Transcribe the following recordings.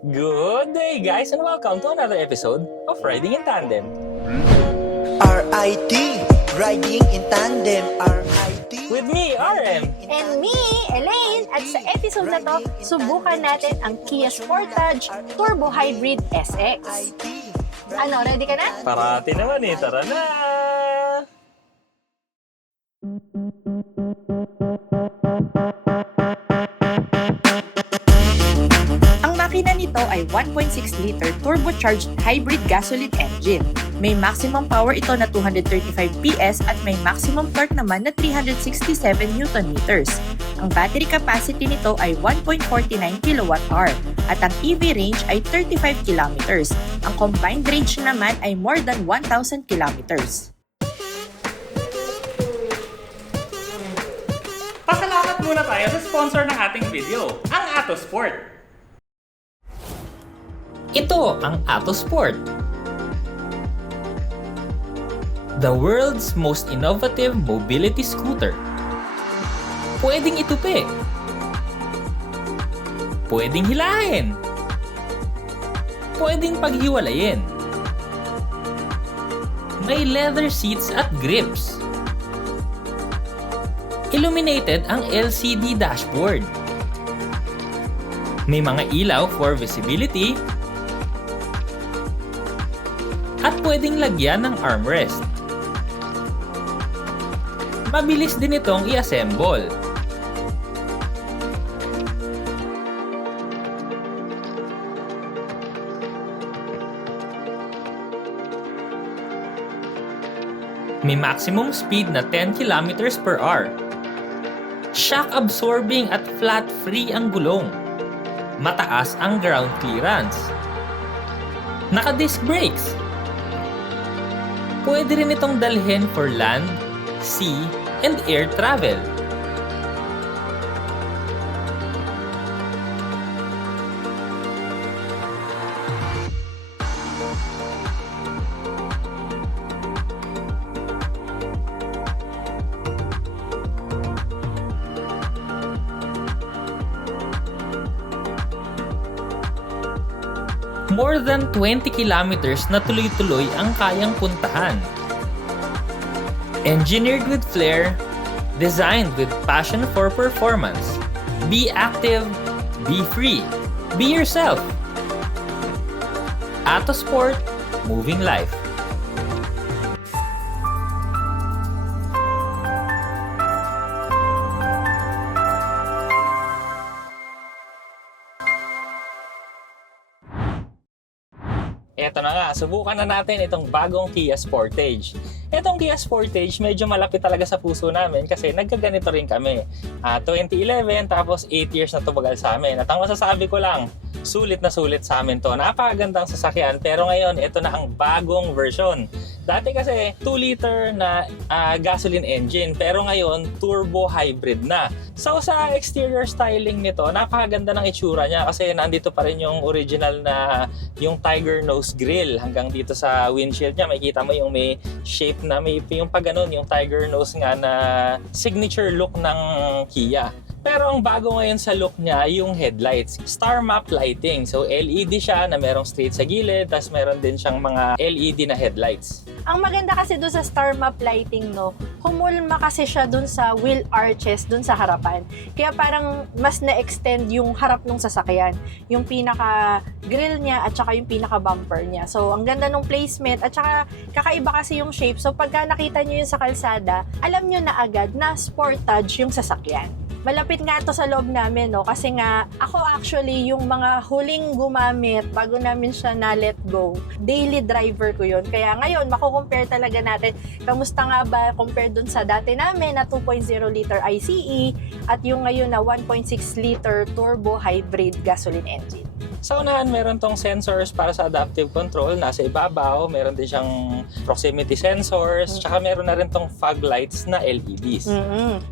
Good day, guys, and welcome to another episode of Riding in Tandem. RIT, Riding in Tandem, RIT. With me, RM. And me, Elaine. At sa episode na to, subukan natin ang Kia Sportage Turbo Hybrid SX. Ano, ready ka na? Parati naman eh, tara na! Ang makina nito ay 1.6-liter turbocharged hybrid gasoline engine. May maximum power ito na 235 PS at may maximum torque naman na 367 Nm. Ang battery capacity nito ay 1.49 kWh at ang EV range ay 35 km. Ang combined range naman ay more than 1,000 km. Pasalamat muna tayo sa sponsor ng ating video, ang Atto Sport. Ito ang Atto Sport, the world's most innovative mobility scooter. Pwedeng itupi, pwedeng hilahin, pwedeng paghiwalayin. May leather seats at grips. Illuminated ang LCD dashboard. May mga ilaw for visibility. At pwedeng lagyan ng armrest. Mabilis din itong i-assemble. May maximum speed na 10 km/h. Shock absorbing at flat free ang gulong. Mataas ang ground clearance. Naka-disc brakes. Pwede rin itong dalhin for land, sea, and air travel. More than 20 kilometers na tuloy-tuloy ang kayang puntahan. Engineered with flair, designed with passion for performance. Be active, be free, be yourself. Atto Sport, moving life. Eto na nga, subukan na natin itong bagong Kia Sportage. Itong Kia Sportage, medyo malapit talaga sa puso namin kasi nagkaganito rin kami. 2011, tapos 8 years na tumagal sa amin. At ang masasabi ko lang, sulit na sulit sa amin to. Napakagandang sasakyan, pero ngayon, ito na ang bagong version. Dati kasi 2-liter na gasoline engine, pero ngayon turbo hybrid na. So sa exterior styling nito, napakaganda ng itsura niya kasi nandito pa rin yung original na yung tiger nose grill. Hanggang dito sa windshield niya, makikita mo yung may shape na may yung pag ganun, yung tiger nose nga na signature look ng Kia. Pero ang bago ngayon sa look niya ay yung headlights. Star map lighting. So LED siya na merong straight sa gilid, tapos meron din siyang mga LED na headlights. Ang maganda kasi doon sa star map lighting, no, humulma kasi siya doon sa wheel arches doon sa harapan. Kaya parang mas na-extend yung harap ng sasakyan. Yung pinaka-grill niya at saka yung pinaka-bumper niya. So, ang ganda ng placement at saka kakaiba kasi yung shape. So, pagka nakita nyo yun sa kalsada, alam nyo na agad na Sportage yung sasakyan. Malapit nga to sa loob namin, no? Kasi nga, ako actually, yung mga huling gumamit bago namin siya na let go, daily driver ko yun. Kaya ngayon, mako-compare talaga natin, kamusta nga ba compare dun sa dati namin na 2.0 liter ICE at yung ngayon na 1.6 liter turbo hybrid gasoline engine. Sa unahan, meron tong sensors para sa adaptive control. Nasa ibabaw, meron din siyang proximity sensors, tsaka meron na rin tong fog lights na LEDs.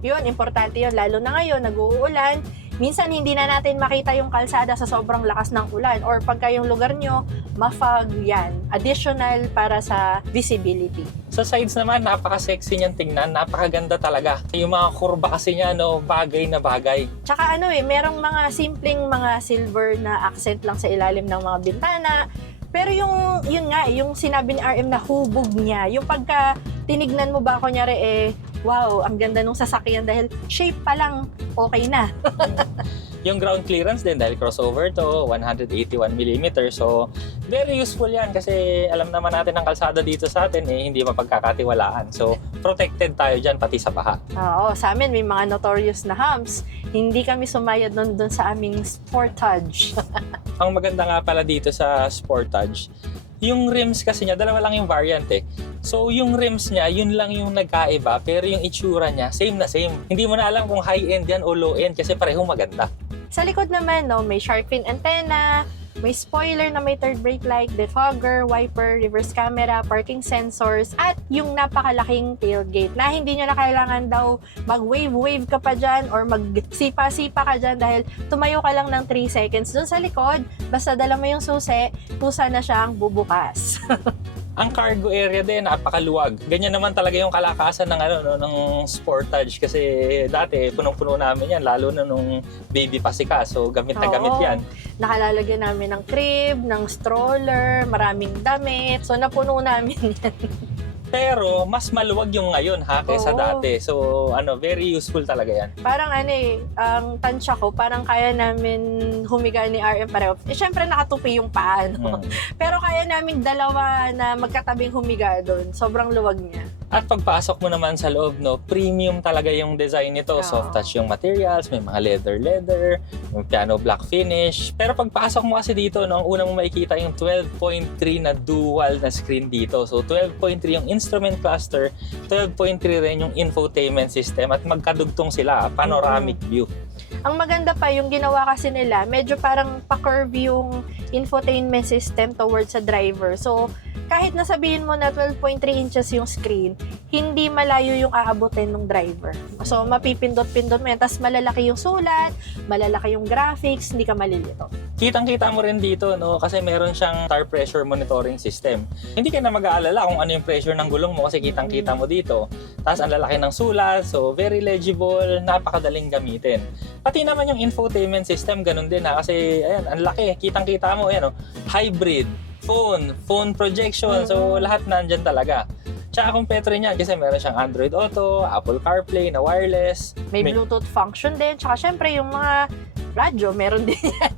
Yun, importante yun. Lalo na ngayon, nag-uulan. Minsan, hindi na natin makita yung kalsada sa sobrang lakas ng ulan. Or pagka yung lugar nyo, ma-fog yan. Additional para sa visibility. Sa sides naman, napaka-sexy niyan tingnan, napakaganda talaga. Yung mga kurba kasi niya, no, bagay na bagay. Tsaka merong mga simpleng mga silver na accent lang sa ilalim ng mga bintana. Pero yun nga, yung sinabi ni RM na hubog niya, yung pagka tinignan mo ba, kunyari wow, ang ganda nung sasakyan dahil shape pa lang, okay na. Yung ground clearance din dahil crossover to, 181mm. So, very useful yan kasi alam naman natin ang kalsada dito sa atin hindi mapagkakatiwalaan. So, protected tayo dyan pati sa baha. Oo, sa amin may mga notorious na humps. Hindi kami sumayad doon sa aming Sportage. Ang maganda nga pala dito sa Sportage, yung rims kasi niya, dalawa lang yung variant So, yung rims niya, yun lang yung nagkaiba, pero yung itsura niya, same na same. Hindi mo na alam kung high-end yan o low-end kasi parehong maganda. Sa likod naman, may shark fin antenna, may spoiler na may third brake light, defogger, wiper, reverse camera, parking sensors, at yung napakalaking tailgate na hindi nyo na kailangan daw mag-wave-wave ka pa dyan or magsipa-sipa ka dyan dahil tumayo ka lang ng 3 seconds dun sa likod, basta dala mo yung susi, kusa na siyang bubukas. Ang cargo area din, napakaluwag. Ganyan naman talaga yung kalakasan ng ng Sportage kasi dati punong-puno namin yan lalo na nung baby pa si Ka. So gamit na gamit Oo. yan. Nakalalagyan namin ng crib, ng stroller, maraming damit. So napuno namin yan. Pero mas maluwag yung ngayon kaysa Oo. dati. So very useful talaga yan. Parang ang tansya ko, parang kaya namin humiga ni RM pareho. Siyempre nakatupi yung paa, no? Pero kaya namin dalawa na magkatabing humiga doon. Sobrang luwag niya. At pagpasok mo naman sa loob, premium talaga yung design nito. Oo. Soft touch yung materials, may mga leather, yung piano black finish. Pero pagpasok mo kasi dito, ang una mo makikita yung 12.3 na dual na screen dito. So 12.3 yung instrument cluster, 12.3 rin yung infotainment system at magkadugtong sila, panoramic view. Ang maganda pa, yung ginawa kasi nila, medyo parang pa-curve yung infotainment system towards sa driver. So, kahit nasabihin mo na 12.3 inches yung screen, hindi malayo yung aabutin ng driver. So, mapipindot-pindot mo yan. Tapos malalaki yung sulat, malalaki yung graphics, hindi ka malilito. Kitang-kita mo rin dito, no? Kasi meron siyang tire pressure monitoring system. Hindi ka na mag-aalala kung ano yung pressure ng gulong mo kasi kitang-kita mo dito. Tapos ang lalaki ng sulat, so very legible, napakadaling gamitin. Pati naman yung infotainment system, ganun din kasi ayan, ang laki, kitang-kita mo, ayan, hybrid, phone projection, so lahat nandyan talaga. Tsaka kompleto rin yan kasi meron siyang Android Auto, Apple CarPlay na wireless. May Bluetooth function din. Tsaka syempre yung mga radyo, meron din yan.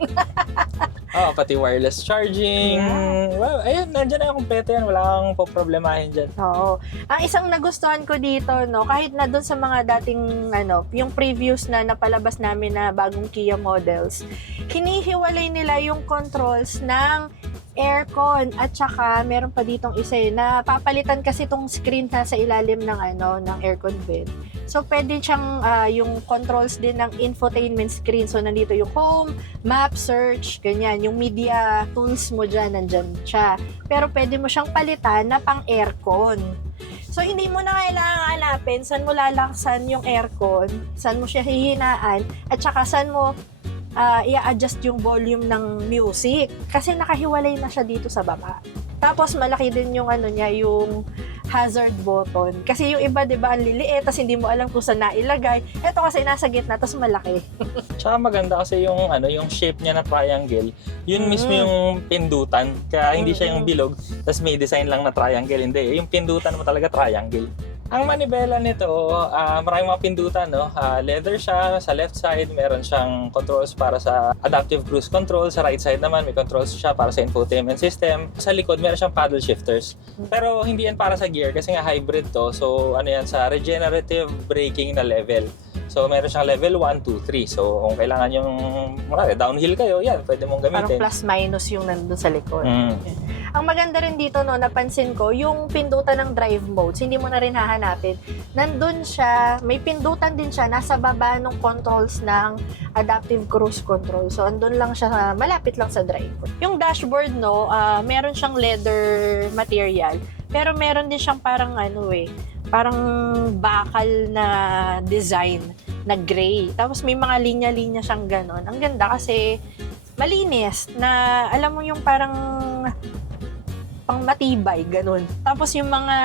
Pati wireless charging. Yeah. Well, ayun, nandyan na yung kompleto yan. Wala kang poproblemahin dyan. Oo. Ang isang nagustuhan ko dito, no, kahit na doon sa mga dating, yung previews na napalabas namin na bagong Kia models, hinihiwalay nila yung controls ng aircon at saka meron pa ditong isa na papalitan kasi tong screen sa ilalim ng ng aircon vent. So pwede siyang yung controls din ng infotainment screen. So nandito yung home, map, search, ganyan. Yung media tools mo dyan, nandyan siya. Pero pwede mo siyang palitan na pang aircon. So, hindi mo na kailangan hanapin saan mo lalaksan yung aircon, saan mo siya hihinaan, at saka saan mo i-adjust yung volume ng music. Kasi nakahiwalay na siya dito sa baba. Tapos, malaki din yung niya, yung hazard button. Kasi yung iba, di ba, ang liliit, tapos hindi mo alam kung saan nailagay. Ito kasi nasa gitna, tapos malaki. Tsaka maganda kasi yung yung shape niya na triangle. Yun mismo yung pindutan. Kaya hindi siya yung bilog, tapos may design lang na triangle. Hindi, yung pindutan mo talaga triangle. Ang manibela nito, maraming mga pindutan, no? Leather siya, sa left side meron siyang controls para sa adaptive cruise control, sa right side naman may controls siya para sa infotainment system. Sa likod meron siyang paddle shifters. Pero hindi yan para sa gear kasi nga hybrid to. So yan sa regenerative braking na level. So meron siyang level 1, 2, 3. So kung kailangan yung downhill kayo, yan, pwede mong gamitin. Parang plus minus yung nandun sa likod. Ang maganda rin dito, no, napansin ko, yung pindutan ng drive modes, hindi mo na rin hahanapin. Nandun siya, may pindutan din siya, nasa baba ng controls ng adaptive cruise control. So, andun lang siya, malapit lang sa driver. Yung dashboard, no, meron siyang leather material, pero meron din siyang parang parang bakal na design na gray. Tapos may mga linya-linya siyang ganon. Ang ganda kasi malinis na alam mo yung parang pang matibay, ganun. Tapos yung mga,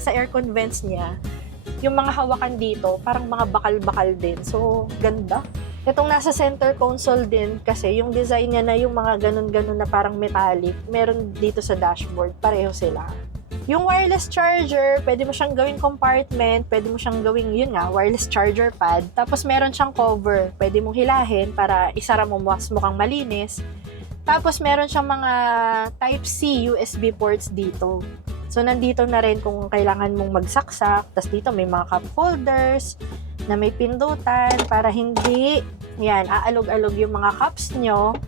sa aircon vents niya, yung mga hawakan dito, parang mga bakal-bakal din. So, ganda. Itong nasa center console din, kasi yung design niya na yung mga ganun-ganun na parang metallic, meron dito sa dashboard, pareho sila. Yung wireless charger, pwede mo siyang gawing compartment, pwede mo siyang gawing, yun nga, wireless charger pad. Tapos meron siyang cover, pwede mong hilahin para isara mo mas mukhang malinis. Tapos meron siyang mga Type-C USB ports dito. So nandito na rin kung kailangan mong magsaksak. Tapos dito may mga cup holders na may pindutan para hindi, yan, aalog-alog yung mga cups nyo.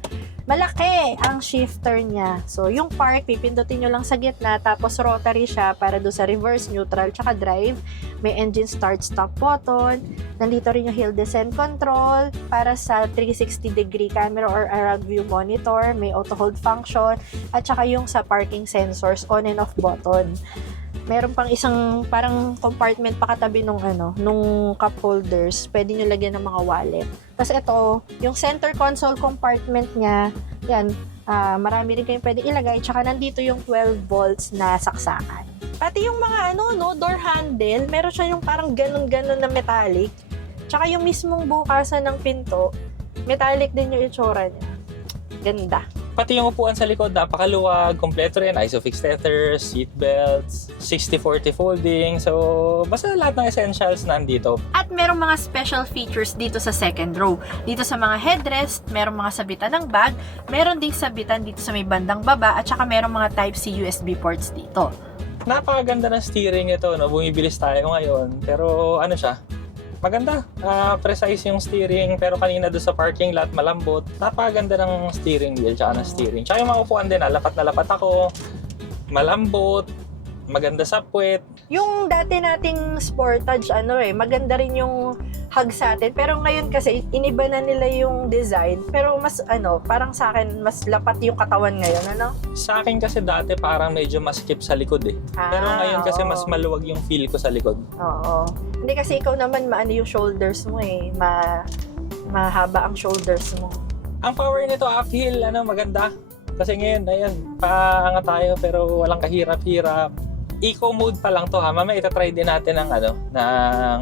Malaki ang shifter niya. So, yung park, pipindutin nyo lang sa gitna, tapos rotary siya para do sa reverse, neutral, tsaka drive. May engine start-stop button. Nandito rin yung hill descent control para sa 360-degree camera or around view monitor. May auto-hold function. At tsaka yung sa parking sensors, on and off button. Meron pang isang parang compartment pakatabi nung cup holders. Pwede nyo lagyan ng mga wallet. Tapos ito, yung center console compartment niya, yan, marami rin kayong pwede ilagay. Tsaka nandito yung 12 volts na saksakan. Pati yung mga door handle, meron siya yung parang ganun-ganun na metallic. Tsaka yung mismong bukasan ng pinto, metallic din yung itsura niya. Ganda. Pati yung upuan sa likod, napakaluwag, kompleto rin, isofix tethers, seat belts, 60-40 folding, so basta lahat ng essentials nandito. At merong mga special features dito sa second row. Dito sa mga headrest, merong mga sabitan ng bag, meron ding sabitan dito sa may bandang baba, at saka merong mga Type-C USB ports dito. Napakaganda ng steering ito, no? Bumibilis tayo ngayon, pero ano siya? Maganda, precise yung steering, pero kanina doon sa parking lot, malambot. Napakaganda ng steering wheel, tsaka ng steering. Tsaka yung mga upuan din, lapat na lapat ako, malambot, maganda sa puwet. Yung dati nating Sportage, maganda rin yung hug sa atin. Pero ngayon kasi, iniba na nila yung design. Pero mas, parang sa akin, mas lapat yung katawan ngayon, Sa akin kasi dati parang medyo maskip sa likod eh. Pero ngayon kasi mas maluwag yung feel ko sa likod. Oo. Hindi kasi ikaw naman maano yung shoulders mo eh. Mahaba ang shoulders mo. Ang power nito uphill, maganda. Kasi ngayon, ayan, paangat tayo pero walang kahirap-hirap. Eco mode pa lang to ha. Mamaya itatry din natin ng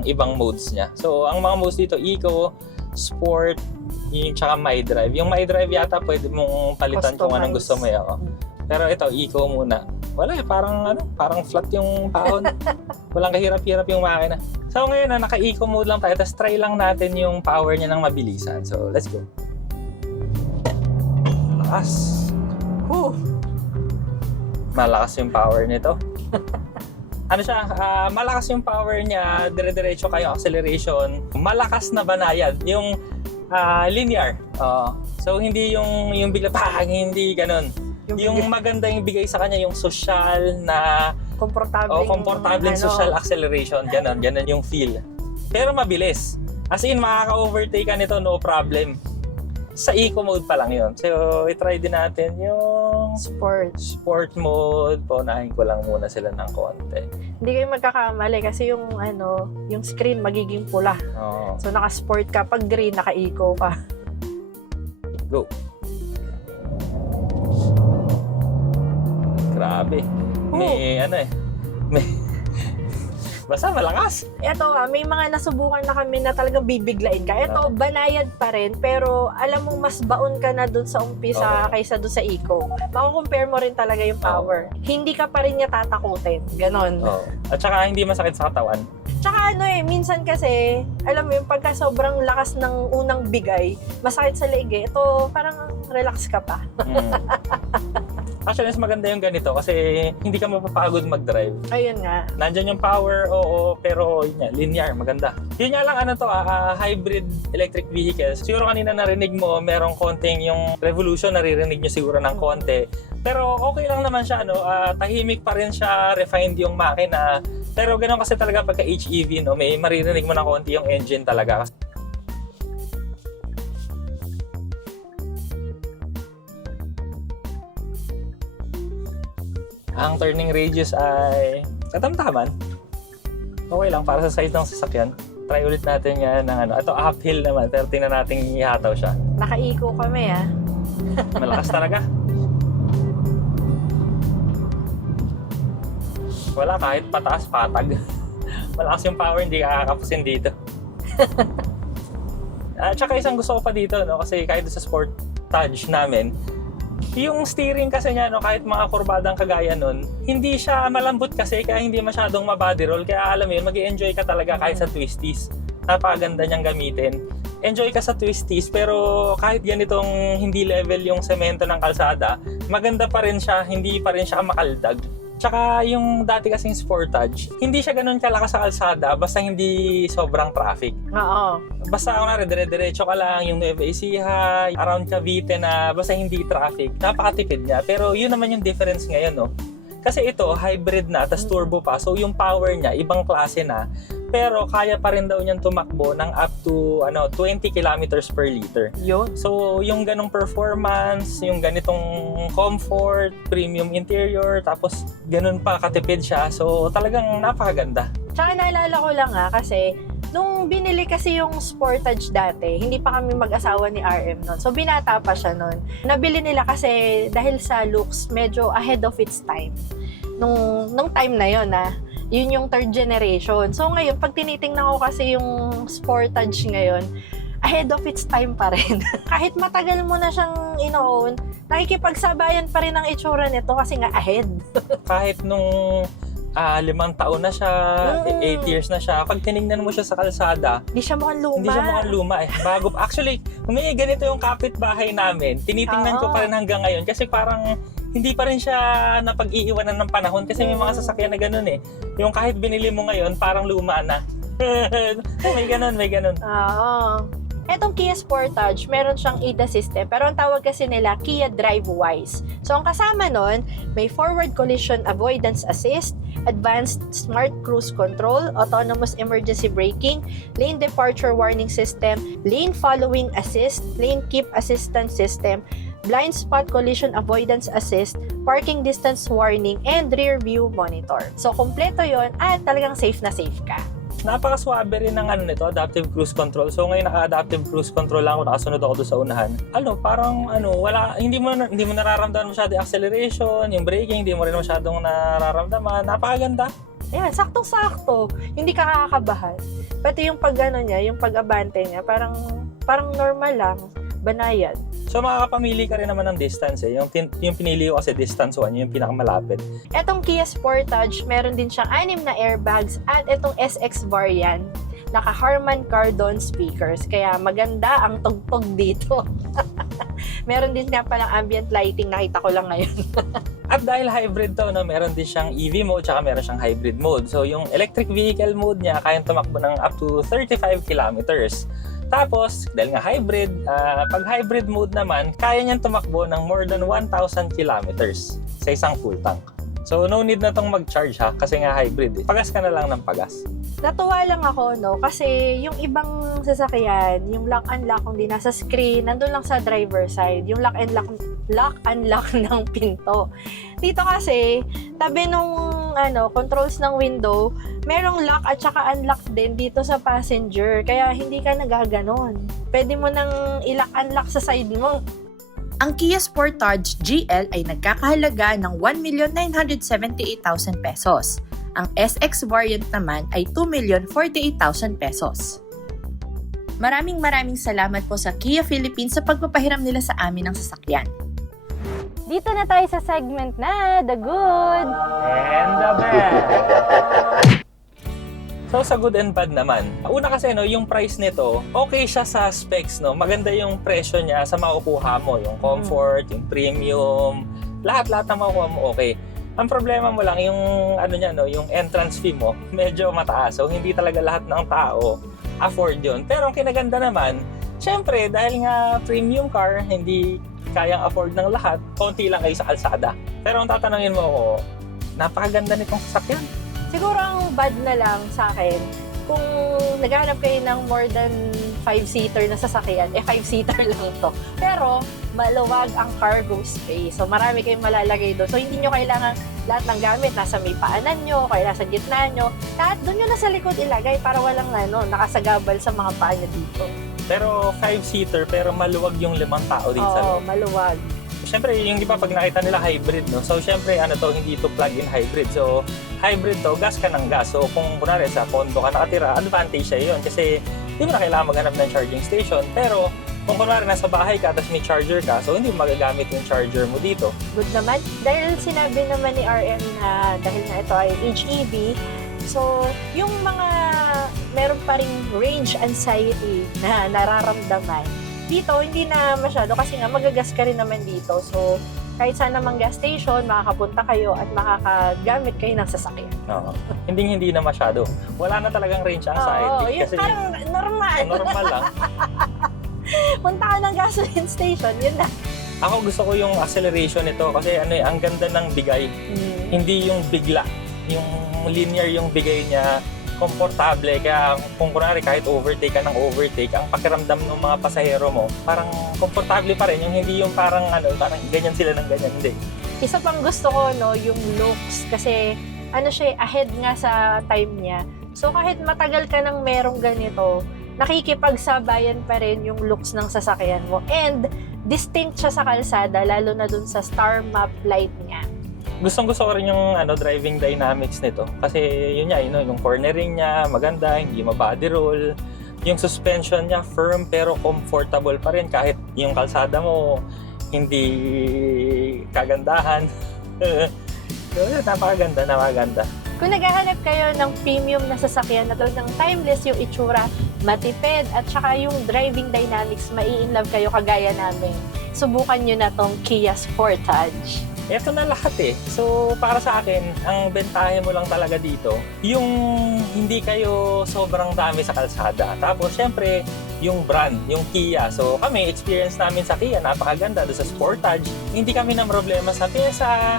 ibang modes niya. So, ang mga modes dito, Eco, Sport, tsaka My Drive. Yung My Drive yata pwede mong palitan kung anong gusto mo. Pero ito, Eco muna. Wala parang flat yung tahon. Walang kahirap-hirap yung makina. So ngayon naka-Eco mode lang tayo. Tapos try lang natin yung power niya ng mabilisan. So, let's go. Malakas. Malakas yung power nito. Malakas yung power niya, dire-diretso kayo acceleration. Malakas na banayad, yung linear. So hindi yung bigla hindi ganun. Yung maganda yung bigay sa kanya yung social na komportableng social acceleration, ganun yung feel. Pero mabilis. As in makaka-overtake ka nito no problem. Sa eco mode pa lang yun. So, i-try din natin yung sport mode. Paunahin ko lang muna sila ng konti. Hindi kayo magkakamali kasi yung screen magiging pula. Oh. So, naka-sport ka. Pag green, naka-eco ka. Go. Grabe. Basta malakas. Ito may mga nasubukan na kami na talagang bibiglain ka. Ito, banayad pa rin, pero alam mo, mas baon ka na dun sa umpisa kaysa dun sa eco. Mako-compare mo rin talaga yung power. Hindi ka pa rin niya tatakutin. Ganon. At saka hindi masakit sa katawan. Tsaka minsan kasi, alam mo yung pagka sobrang lakas ng unang bigay, masakit sa leeg. Ito, parang relax ka pa. Actually, mas maganda yung ganito kasi hindi ka mapapagod mag-drive. Ayun nga. Nandyan yung power, pero yun nga, linear, maganda. Yun nga lang, hybrid electric vehicles. Siguro kanina narinig mo, merong konting yung revolution, naririnig nyo siguro ng konti. Pero okay lang naman siya, tahimik pa rin siya, refined yung makina. Pero ganun kasi talaga pagka HEV, may maririnig mo na konti yung engine talaga. Ang turning radius ay katamtaman. Okay lang para sa size ng sasakyan. Try ulit natin yan ng Ito uphill naman, pero tingnan natin ihataw siya. Naka-eco kami Malakas talaga. Wala, kahit pataas, patag. Malakas yung power, hindi kakakapusin dito. At saka isang gusto ko pa dito, no? Kasi kahit sa Sportage namin, yung steering kasi niya, no, kahit mga kurbadang kagaya nun, hindi siya malambot kasi, kaya hindi masyadong mabody roll. Kaya alam mo yun, mag-i-enjoy ka talaga kahit sa twisties. Napakaganda niyang gamitin. Enjoy ka sa twisties, pero kahit ganitong hindi level yung semento ng kalsada, maganda pa rin siya, hindi pa rin siya makaldag. Tsaka yung dati kasing Sportage, hindi siya ganun kalakas sa kalsada basta hindi sobrang traffic. Oo. Basta kunwari, dire-diretso ka lang, yung Nueva Ecija, around Cavite na basta hindi traffic, napakatipid niya. Pero yun naman yung difference ngayon, no? Kasi ito, hybrid na, tas turbo pa. So yung power niya, ibang klase na. Pero kaya pa rin daw niyang tumakbo ng up to 20 kilometers per liter. Yun. So yung ganong performance, yung ganitong comfort, premium interior, tapos ganun pa katipid siya. So talagang napakaganda. Tsaka naalala ko lang kasi nung binili kasi yung Sportage dati, hindi pa kami mag-asawa ni RM nun. So binata pa siya nun. Nabili nila kasi dahil sa looks, medyo ahead of its time. Nung time na yun yun yung third generation. So ngayon, pag tinitingnan ko kasi yung Sportage ngayon, ahead of its time pa rin. Kahit matagal mo na siyang ino-own, nakikipagsabayan pa rin ang itsura nito kasi nga ahead. Kahit nung 5 taon na siya, 8 years na siya, pag tinignan mo siya sa kalsada, Hindi siya mukhang luma. hindi siya mukhang luma eh. Bago, actually, may ganito yung kapitbahay namin. Tinitingnan ko pa rin hanggang ngayon kasi parang hindi pa rin siya napag-iiwanan ng panahon kasi may mga sasakyan na ganun eh. Yung kahit binili mo ngayon, parang luma na. may ganun. Oo. Etong Kia Sportage, meron siyang ADAS system, pero ang tawag kasi nila Kia DriveWise. So ang kasama nun, may forward collision avoidance assist, advanced smart cruise control, autonomous emergency braking, lane departure warning system, lane following assist, lane keep assistance system, blind spot collision avoidance assist, parking distance warning, and rear view monitor. So kompleto yon at talagang safe na safe ka. Napakaswabe rin ng nito, adaptive cruise control. So ngayon naka-adaptive cruise control lang ako, nakasunod ako doon sa unahan. Parang wala, hindi mo nararamdaman masyado yung acceleration, yung braking, hindi mo rin masyadong nararamdaman. Napakaganda. Ayan, saktong-sakto. Hindi ka kakakabahan. Pati yung niya, yung pag-abante niya, parang normal lang, banayad. So makakapamili ka rin naman ng distance eh. Yung pinili ko kasi distance 1, yung pinakamalapit. Etong Kia Sportage, meron din siyang 6 na airbags at etong SX variant, naka Harman Kardon speakers. Kaya maganda ang tugtog dito. Meron din nga palang ambient lighting, nakita ko lang ngayon. At dahil hybrid to, meron din siyang EV mode, tsaka meron siyang hybrid mode. So yung electric vehicle mode niya, kayang tumakbo ng up to 35 kilometers. Tapos, dahil nga hybrid, pag hybrid mode naman, kaya niyang tumakbo ng more than 1,000 kilometers sa isang full tank. So, no need na tong mag-charge kasi nga hybrid eh. Pagas ka na lang ng pagas. Natuwa lang ako, kasi yung ibang sasakyan, yung lock and lock kung di nasa screen, nandun lang sa driver side, yung lock and lock ng pinto. Dito kasi, tabi nung controls ng window, merong lock at saka unlock din dito sa passenger. Kaya hindi ka nagaganon. Pwede mo nang i-lock-unlock sa side mo. Ang Kia Sportage GL ay nagkakahalaga ng 1,978,000 pesos. Ang SX variant naman ay 2,048,000 pesos. Maraming salamat po sa Kia Philippines sa pagpapahiram nila sa amin ng sasakyan. Dito na tayo sa segment na The Good. And the bad. So sa good and bad naman, una kasi yung price nito, okay siya sa specs, maganda yung presyo niya sa makukuha mo, yung comfort, yung premium, lahat na makukuha mo okay. Ang problema mo lang yung yung entrance fee mo, medyo mataas. So hindi talaga lahat ng tao afford yun. Pero ang kinaganda naman, syempre dahil nga premium car, hindi kayang afford ng lahat, konti lang kayo sa kalsada. Pero ang tatanungin mo ako, napakaganda nitong sasakyan. Siguro ang bad na lang sa akin, kung naghanap kayo ng more than 5-seater na sasakyan, 5-seater lang to. Pero, maluwag ang cargo space. So, marami kayong malalagay doon. So, hindi nyo kailangan lahat ng gamit nasa may paanan nyo, kaya nasa gitna nyo. Lahat doon nyo nasa likod ilagay para walang nakasagabal sa mga paa nyo dito. Pero 5-seater, pero maluwag yung 5 tao dito sa Oo, loob. maluwag. syempre yung iba pag nakita nila hybrid, no? So syempre ano to, hindi to plug-in hybrid. So hybrid to, gas ka ng gas. So kung kunwari sa condo ka nakatira, advantage siya yun kasi hindi mo na kailangan maghanap ng charging station. Pero kung kunwari nasa bahay ka tapos may charger ka, so hindi mo magagamit yung charger mo dito. Good naman. Dahil sinabi naman ni RM na dahil na ito ay HEV, so yung mga meron pa ring range anxiety na nararamdaman, dito hindi na masyado kasi nga magagas ka rin naman dito. So kahit saan namang gas station, makakapunta kayo at makakagamit kayo ng sasakyan. Oo. Hindi na masyado. Wala na talagang range anxiety. Oo, yun kasi parang normal. normal lang. Punta ka ng gasoline station, yun na. Ako gusto ko yung acceleration nito kasi ano, ang ganda ng bigay. Hindi yung bigla. Yung linear yung bigay niya, komportable. Kaya kung kunwari kahit overtake ka ng overtake, ang pakiramdam ng mga pasahero mo, parang komportable pa rin. Yung hindi yung parang ano, parang ganyan sila ng ganyan. Hindi. Isa pang gusto ko, no, yung looks. Kasi ano siya, ahead nga sa time niya. So kahit matagal ka nang merong ganito, nakikipagsabayan pa rin yung looks ng sasakyan mo. And distinct siya sa kalsada, lalo na dun sa star map light niya. Gustong-gusto ko rin yung ano, driving dynamics nito. Kasi yun nga, yung cornering niya, maganda, hindi ma-body roll. Yung suspension niya, firm pero comfortable pa rin kahit yung kalsada mo hindi kagandahan. So, napakaganda. Kung naghahanap kayo ng premium na sasakyan na talagang timeless yung itsura, matipid, at saka yung driving dynamics, mai-inlove kayo kagaya namin, subukan nyo na tong Kia Sportage. Ito na lahat eh. So, para sa akin, ang bentahe mo lang talaga dito, yung hindi kayo sobrang dami sa kalsada. Tapos, syempre, yung brand, yung Kia. So, kami, experience namin sa Kia, napakaganda. Doon sa Sportage, hindi kami na problema sa pyesa,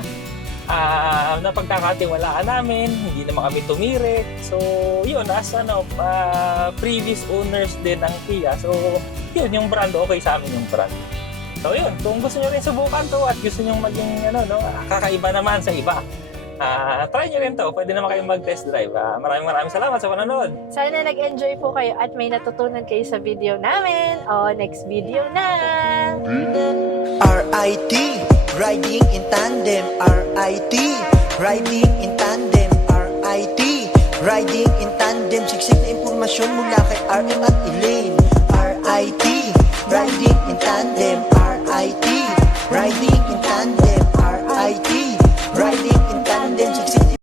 napagkakatiwalaan namin, hindi naman kami tumirik. So, yun, as previous owners din ng Kia. So, yun, yung brand, okay sa amin yung brand. So yun, kung gusto nyo rin subukan to at gusto nyo maging kakaiba naman sa iba, try nyo rin to. Pwede naman kayong mag-test drive. Maraming salamat sa panonood. Sana nag-enjoy po kayo at may natutunan kayo sa video namin. O, next video na! RIT, riding in tandem. RIT, riding in tandem. RIT, riding in tandem. Siksik na impormasyon mula kay RM at Elaine.